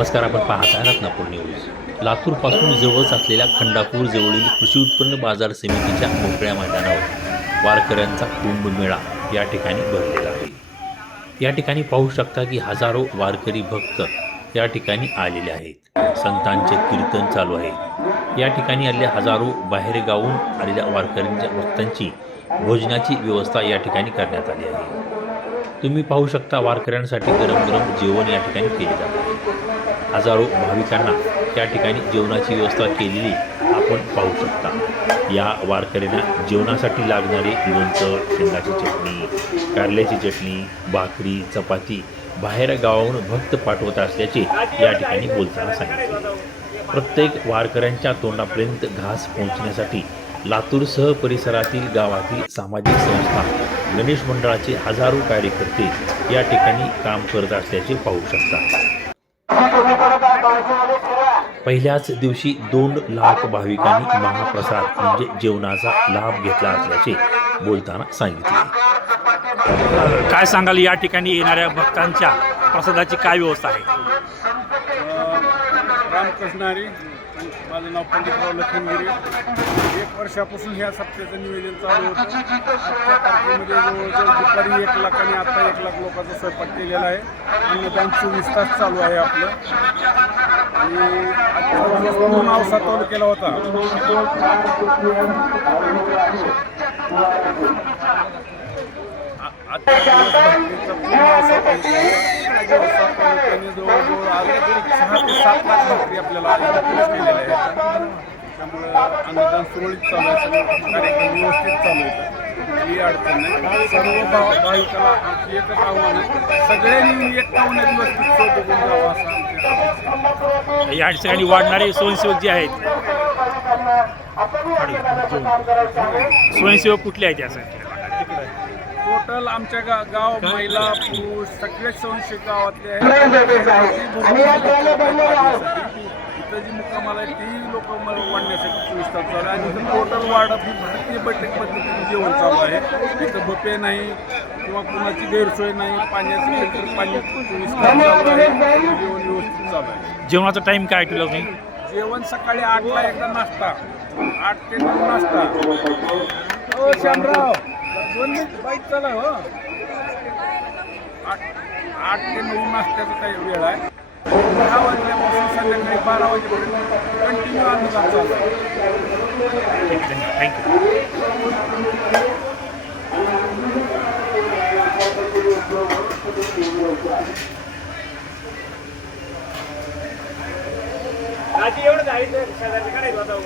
नमस्कार. आपण पाहत आहे रत्नापूर न्यूज. लातूरपासून जवळच असलेल्या खंडापूर जवळील कृषी उत्पन्न बाजार समितीच्या मोकळ्या मैदानावर वारकऱ्यांचा कुंभमेळा या ठिकाणी भरलेला आहे. या ठिकाणी पाहू शकता की हजारो वारकरी भक्त या ठिकाणी आलेले आहेत. संतांचे कीर्तन चालू आहे. या ठिकाणी आलेल्या हजारो बाहेरगावून आलेल्या वारकऱ्यांच्या भक्तांची भोजनाची व्यवस्था या ठिकाणी करण्यात आली आहे. तुम्ही पाहू शकता वारकऱ्यांसाठी गरम गरम जेवण या ठिकाणी केले जात आहे. हजारो भाविकांना या ठिकाणी जेवणाची व्यवस्था केलेली आपण पाहू शकता. या वारकऱ्यांना जेवणासाठी लागणारे लोणचं, शेंगाची चटणी, कारल्याची चटणी, भाकरी, चपाती बाहेर गावाहून भक्त पाठवत असल्याचे या ठिकाणी बोलताना सांगितले. प्रत्येक वारकऱ्यांच्या तोंडापर्यंत घास पोहोचण्यासाठी लातूरसह परिसरातील गावातील सामाजिक संस्था, गणेश मंडळाचे हजारो कार्यकर्ते या ठिकाणी काम करत असल्याचे पाहू शकता. पहिल्याच दिवशी 2 लाख भाविकांनी महाप्रसाद म्हणजे जेवणाचा लाभ घेतला असल्याचे बोलताना सांगितले. काय सांगाल, या ठिकाणी येणाऱ्या भक्तांच्या प्रसादाची काय व्यवस्था आहे? रामकृष्ण हरी. माझं नाव पंडितराव लखनगिरी. 1 वर्षापासून ह्या सप्त्याचं नियोजन चालू होतं. आजच्या तारखेमध्ये जवळजवळ दुपारी 1 लाख आणि आता 1 लाख लोकांचा स्वयंपाक केलेला आहे. अन्नदान 24 तास चालू आहे आपलं. आणि आजचा दिवस पूर्ण औसा तालुक्याला होता. आजच्या दिवस भक्तीचा पूर्ण औसा तालुक्याने जवळजवळ आले तरी 6 ते 7 लाख भाकरी आपल्याला केलेल्या आहेत. त्यामुळं अन्नदान सुरळीत चालू आहे. सगळं कार्यक्रम व्यवस्थित चालू आहेत. काही अडचण नाही. सर्व भाविकाला आमची एकच आव्हान आहे, सगळ्यांनी एकटावून व्यवस्थित सोय बघून जावं असं आमचं. या ठिकाणी वाढणारे स्वयंसेवक जे आहेत, स्वयंसेवक कुठले आहेत यासाठी? टोटल आमच्या गाव महिला पुरुष सगळे स्वयंसेवक गावातले आहेत. इथं जी मुक्कामाला आहे ती लोक वाढण्यासाठी 24 तास चालू आहे. आणि इथं टोटल वार्डात ही भारतीय बैठक पद्धतीने जेवण चालू आहे. इथं बफे नाही किंवा कुणाची गैरसोय नाही. पाण्याचं फिल्टर पाणी 24 तास चालू आहे. जेवण व्यवस्थित चालू आहे. जेवणाचा टाइम काय ठेवला तुम्ही? जेवण सकाळी 8ला एकदा नाश्ता, 8 ते 9 नाश्ता. हो श्यामराव, 2 मिनिट बाईक चालू आहे. हो 8 ते 9 नाश्त्याचा काही वेळ आहे. 10 वाजल्यापासून संध्याकाळी 12 वाजेपर्यंत कंटिन्यू अन्नदान चालू आहे. थँक्यू. एवढं जायचं शेजारचं काढायचं होतं.